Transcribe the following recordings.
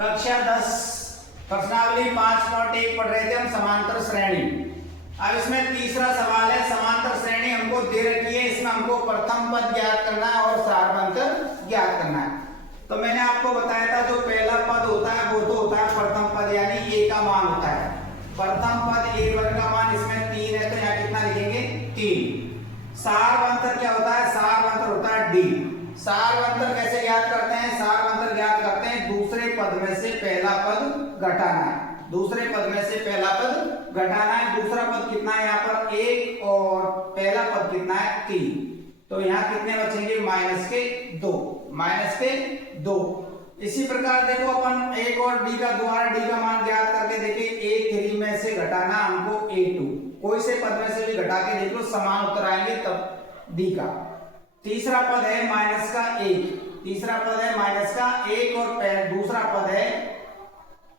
कक्षा 10 प्रश्नावली 5.1 पढ़ रहे थे हम समांतर श्रेणी। अब इसमें तीसरा सवाल है, समांतर श्रेणी हमको दे रखी है, इसमें हमको प्रथम पद ज्ञात करना है और सार्वंतर ज्ञात करना है। तो मैंने आपको बताया था जो पहला पद होता है वो तो होता है प्रथम पद, यानी ए का मान होता है। प्रथम पद ए वर्ग का मान इसमें 3 है, तो यहाँ कितना लिखेंगे 3। सार्वंतर क्या होता है? सार्वंतर होता है डी। सार्वंतर कैसे ज्ञात करते हैं? सार्वंतर ज्ञात करते हैं दूसरे पद में से पहला पद घटाना है। दूसरे पद में से पहला पद घटाना है। दूसरा पद कितना है? यहाँ पर 1 और पहला पद कितना है? 3। तो यहाँ कितने बचेंगे? -2। इसी प्रकार देखो अपन एक और डी का दोबारा डी का मान ज्ञात करके देखिए। A3 में से घटाना हमको A2, कोई से पद में से भी घटा के देख लो, समान उत्तर आएंगे तब डी का। तीसरा पद है -1। तीसरा पद है -1 और दूसरा पद है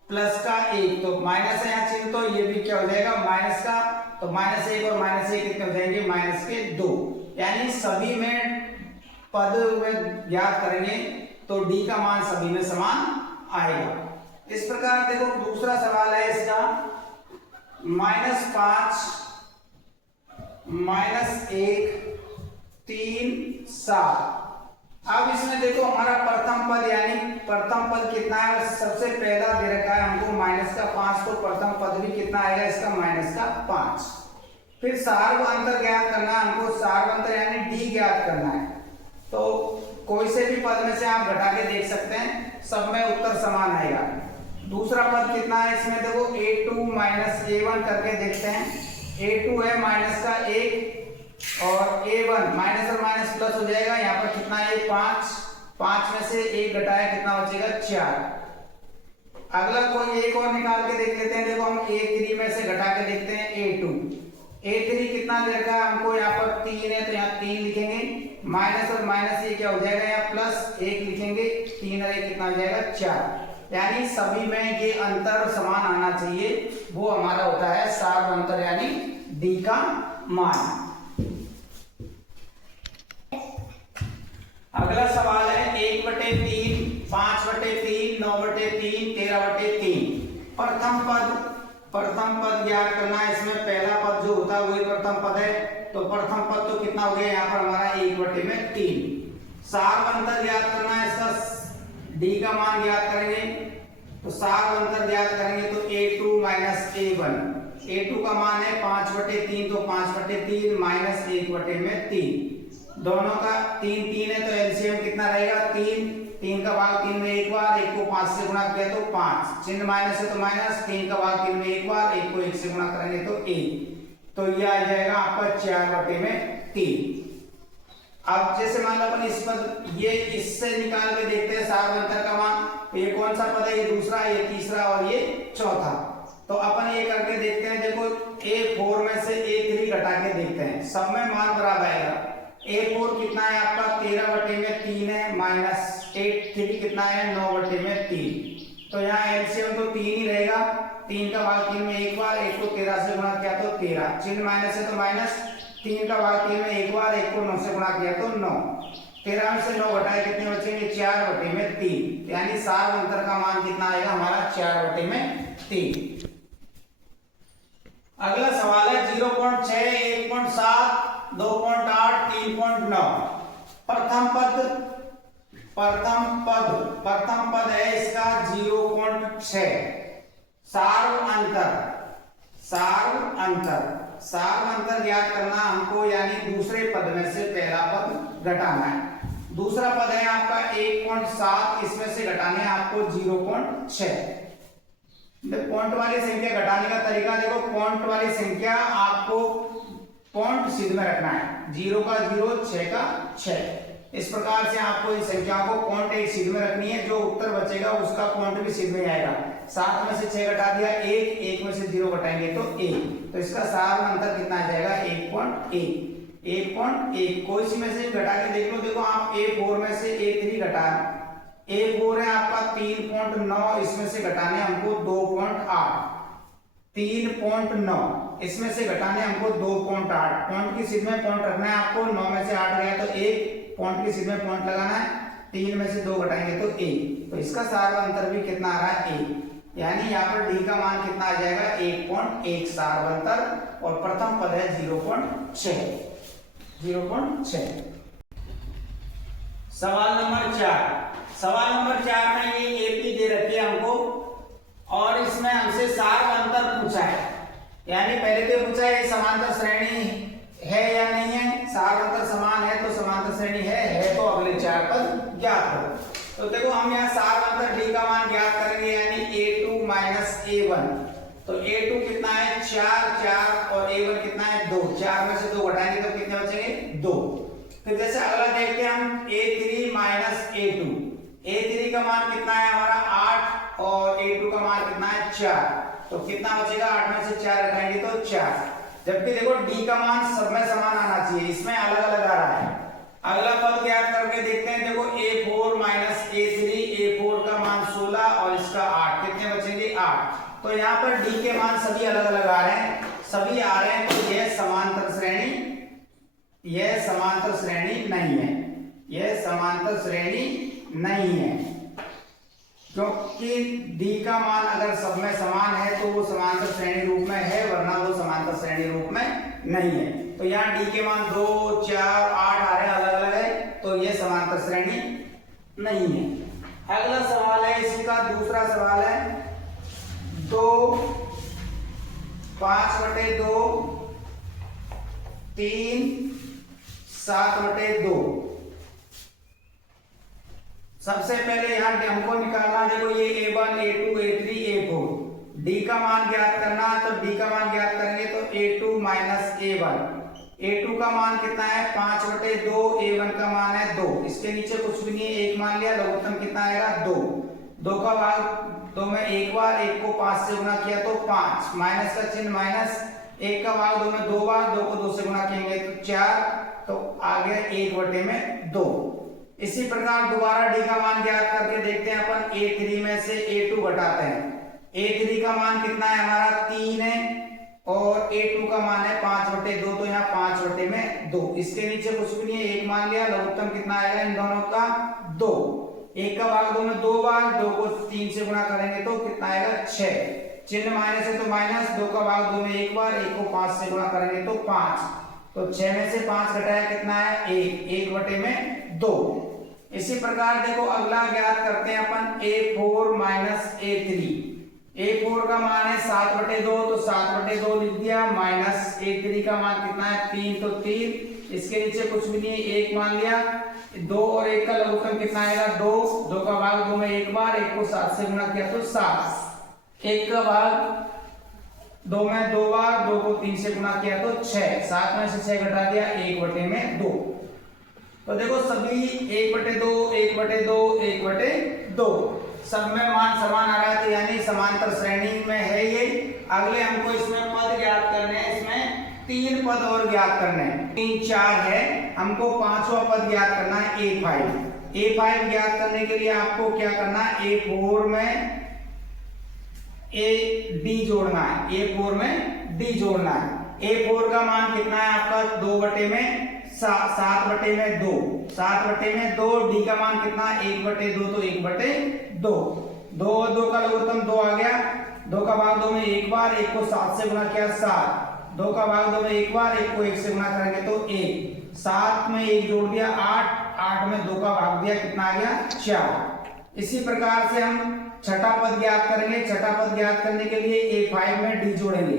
+1। तो माइनस है यहाँ चिन्ह, तो ये भी क्या हो जाएगा? माइनस का। तो -1 और -1 कितने हो जाएंगे? -2। यानी सभी में पद में ज्ञात करेंगे तो डी का मान सभी में समान आएगा। इस प्रकार देखो दूसरा सवाल है इसका, -5 -1 3 7। अब इसमें देखो हमारा प्रथम पद, यानी प्रथम पद कितना है? सबसे पहला दे रखा है हमको -5, तो प्रथम पद भी कितना आएगा इसका? -5। फिर सार्वंतर ज्ञात करना है हमको, सार्वंतर यानी डी ज्ञात करना है। तो कोई से भी पद में से आप घटा के देख सकते हैं, सब में उत्तर समान आएगा। दूसरा पद कितना है इसमें? देखो A2 -A1 करके देखते हैं। A2 है -1 और A1 माइनस और माइनस प्लस हो जाएगा। यहाँ पर कितना है? 5 में से 1 घटाया कितना बचेगा? 4। अगला कोई एक और निकाल के देख लेते हैं। देखो हम A3 में से घटा के देखते हैं A2। A3 कितना दे रखा है हमको? यहाँ पर 3 है, तो यहाँ 3 लिखेंगे। माइनस और माइनस ये क्या हो जाएगा? यहाँ +1 लिखेंगे। 3 और 1 कितना हो जाएगा? 4। यानी सभी में ये अंतर समान आना चाहिए, वो हमारा होता है सार्वंतर यानी डी का मान। अगला सवाल है 1/3 5/3 9/3 13/3। प्रथम पद ज्ञात करना है। इसमें पहला पद जो होता है वही प्रथम पद है, तो प्रथम पद तो कितना हो गया यहाँ पर हमारा? 1/3। सार्वंतर ज्ञात करना है, इसका डी का मान ज्ञात करेंगे। तो सार्वंतर ज्ञात करेंगे तो A2 -A1। A2 का मान है 5/3, तो 5/3 -1/3। दोनों का 3 है, तो एलसीएम कितना रहेगा? 3 का भाग 3 में एक बार, 1 को 5 से गुणा किया तो 5, चिन्ह माइनस है तो माइनस। 3 का भाग 3 में एक बार, 1 को 1 से गुणा करेंगे तो 1। तो ये आ जाएगा आपका 4/3। अब जैसे मान लो अपन इस पद ये इससे निकाल के देखते हैं सार्वंतर का मान। तो ये कौन सा पद है? ये दूसरा, ये तीसरा और ये चौथा। तो अपन ये करके देखते हैं। देखो A4 में से A3 घटा के देखते हैं, सब में मान बराबर आएगा। A4 कितना है आपका? 13/3 है, -8 कितना है? 9/3। तो यहाँ एलसीएम तो 3 ही रहेगा। 3 का भाग 3 में एक बार, 1 को 13 से गुणा किया तो 13, चिन्ह माइनस है तो माइनस। 3 का भाग 3 में एक बार, 1 को 9 से गुणा किया तो 9। 13 में से 9 घटाए कितने बचेंगे? 4/3। यानी सार्वंतर का मान कितना आएगा हमारा? 4/3। अगला सवाल है 0.6 1.7 2.8 3.9। प्रथम पद है इसका 0.6। सार्वंतर ज्ञात करना हमको, यानी दूसरे पद में से पहला पद घटाना है। दूसरा पद है आपका 1.7, इसमें से घटाने आपको 0.6। पॉइंट वाली संख्या घटाने का तरीका देखो। पॉइंट वाली संख्या आपको पॉइंट सिद्ध में रखना है। 0 का 0 6 का 6। इस प्रकार से आपको इस संख्याओं को पॉइंट एक सिद्ध में रखनी है। जो उत्तर बचेगा उसका पॉइंट भी सिद्ध में आएगा। 7 में से 6 घटा दिया 1 में से 0 घटाएंगे तो 1। तो इसका सार्वंतर कितना आ जाएगा? 1.1। कोई सी में से घटा के देख लो। देखो आप A4 में से A3 घटा, A4 है आपका 3.9, इसमें से घटाने हमको 2.8। 3.9 इसमें से घटाने हमको 2.8। पॉइंट की सिद्ध में पॉइंट रखना है आपको। 9 में से 8 गया तो 1, पॉइंट की सिद्ध में पॉइंट लगाना है। 3 में से 2 घटाएंगे तो 1, तो इसका सार अंतर भी कितना आ रहा है 1, यानी यहाँ पर डी का मान कितना आ जाएगा 1.1 सार अंतर, और प्रथम पद है 0.6। सवाल नंबर 4 में ये एपी दे रखी है हमको, और इसमें हमसे सार अंतर पूछा है, यानी पहले तो पूछा है समांतर श्रेणी है या नहीं है, सार अंतर समान है तो समांतर श्रेणी है तो अगले 4 पद ज्ञात करो। तो देखो हम यहाँ सार अंतर डी का मान ज्ञात करेंगे, यानी a2 माइनस a1, तो a2 कितना है 4 और a1 कितना है 2, 4 में से 2 घटाएंगे तो कितने बचेंगे 2। फिर जैसे अगला देखते हैं हम a3 माइनस a3 का मान कितना है हमारा 8 और a2 का मान कितना है 4, तो कितना बचेगा 8 में से 4 घटाएंगे तो 4। जबकि देखो d का मान सब में समान आना चाहिए, इसमें अलग अलग आ रहा है। अगला पद ज्ञात करके देखते हैं, देखो a4 माइनस a3, a4 का मान 16 और इसका 8, कितने बचेंगे 8। तो यहाँ पर d के मान सभी अलग अलग आ रहे हैं, तो यह समांतर श्रेणी नहीं है, क्योंकि d का मान अगर सब में समान है तो वो समांतर श्रेणी रूप में है, वरना वो समांतर श्रेणी रूप में नहीं है। तो यहाँ d के मान 2, 4, 8 आ रहे हैं, अलग अलग है, तो ये समांतर श्रेणी नहीं है। अगला सवाल है, इसी का दूसरा सवाल है 2, 5/2, 3, 7/2। सबसे पहले यहाँ हमको निकालना, देखो ये a1, a2, a3, a4, d का मान ज्ञात करना, तो d का मान ज्ञात करेंगे तो a2 माइनस a1, a2 का मान कितना है 5/2, a1 का मान है 2, इसके नीचे कुछ भी नहीं है, 1 मान लिया, लघुत्तम कितना आएगा 2, 2 का भाग 2 में एक बार, 1 को 5 से गुणा किया तो 5, माइनस का चिन्ह माइनस, 1 का भाग 2 में 2 बार, 2 को 2 से गुणा करेंगे तो 4, तो आ गया 1/2। इसी प्रकार दोबारा d का मान ज्ञात करके देखते हैं अपन, a3 में से a2 घटाते हैं, a3 का मान कितना है हमारा 3 है और a2 का मान है 5/2, तो यहाँ 5/2, इसके नीचे कुछ भी नहीं है, 1 मान लिया, लघुत्तम कितना आएगा इन दोनों का 2, 1 का भाग 2 में 2 बार, 2 को 3 से गुणा करेंगे तो कितना आएगा 6, चिन्ह माइनस है तो माइनस, 2 का भाग 2 में एक बार, 1 को 5 से गुणा करेंगे तो 5, तो 6 में से 5 घटाया कितना है 1/2। इसी प्रकार देखो अगला ज्ञात करते हैं अपन, a4 माइनस a3, a4 का मान है 7/2, तो 7/2 लिख दिया, माइनस a3 का मान कितना है 3, तो 3, इसके नीचे कुछ भी नहीं है, 1 मान लिया, 2 और 1 का लघुत्तम कितना आएगा 2, 2 का भाग 2 में एक बार, 1 को 7 से गुणा किया तो 7, 1 का भाग 2 में 2 बार, 2 को 3 से गुणा किया तो 6, 7 में से 6 घटा दिया 1/2। तो देखो सभी 1/2, 1/2, 1/2, सब में मान समान आ रहा है, तो यानी समांतर श्रेणी में है ये। अगले हमको इसमें पद ज्ञात करने हैं, इसमें 3 पद और ज्ञात करने हैं, 3, 4 है, हमको 5वां पद ज्ञात करना है a5। a5 ज्ञात करने के लिए आपको क्या करना है, a4 में d जोड़ना है, a4 में d जोड़ना है। a4 का मान कितना है आपका 2/7/2, 7/2, d का मान कितना है 1/2, तो 1/2, 2 और 2 का लघुत्तम 2 आ गया, 2 का भाग 2 में एक बार, 1 को 7 से गुणा किया 7, 2 का भाग 2 में एक बार, 1 को 1 से गुणा करेंगे तो 1, 7 में 1 जोड़ दिया 8, 8 में 2 का भाग दिया, कितना आ गया 4। इसी प्रकार से हम छठा पद ज्ञात करेंगे, छठा पद ज्ञात करने के लिए a5 में d जोड़ेंगे।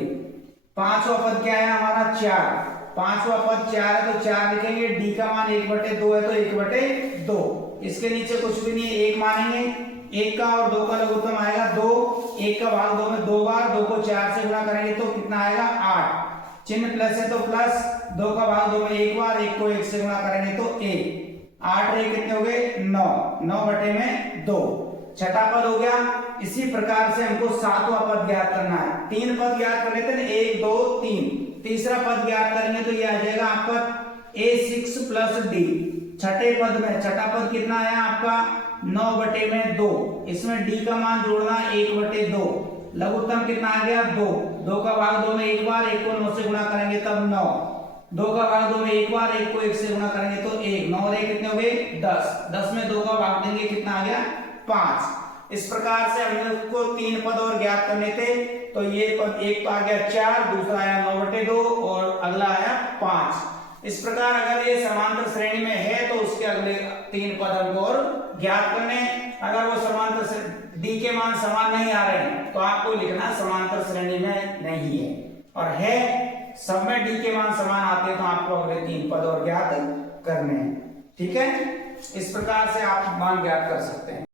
5वां पद क्या है हमारा 4, 5वां पद 4 है तो 4 लिखेंगे, d का मान 1/2 है तो 1/2, इसके नीचे कुछ भी नहीं है, 1 मानेंगे, 1 का और 2 का लघुत्तम आएगा 2, 1 का भाग 2 में 2 बार, 2 को 4 से गुणा करेंगे तो कितना आएगा 8, चिन्ह प्लस है तो प्लस, 2 का भाग 2 में एक बार, 1 को 1 से गुणा करेंगे तो 1, 8 रे कितने हो गए 9, 9/2, छठा पद हो गया। इसी प्रकार से हमको 7वां पद ज्ञात करना है, 3 पद ज्ञात कर लेते हैं, 1, 2, 3, तीसरा पद ज्ञात करेंगे तो ये आ जाएगा आपका a6 प्लस d। छठे पद में छठा पद कितना है आपका 9/2, इसमें d का मान जोड़ना 1/2, लघुत्तम कितना आ गया 2, 2 का भाग 2 में एक बार, 1 को 9 से गुणा करेंगे तब 9, 2 का भाग 2 में एक बार, 1 को 1 से गुना करेंगे तो 1, 9 और 1 कितने हो गए 10, 10 में 2 का भाग देंगे कितना आ गया 5। इस प्रकार से हमने उसको 3 पद और ज्ञात करने थे, तो ये पद एक तो आ गया 4, दूसरा आया 9/2 और अगला आया 5। इस प्रकार अगर ये समांतर श्रेणी में है तो उसके अगले 3 पद हमको और ज्ञात करने। अगर वो समांतर डी के मान समान नहीं आ रहे हैं तो आपको लिखना समांतर श्रेणी में नहीं है, और है सब में डी के मान समान आते हैं तो आपको अगले 3 पद और ज्ञात करने हैं। ठीक है, इस प्रकार से आप मान ज्ञात कर सकते हैं।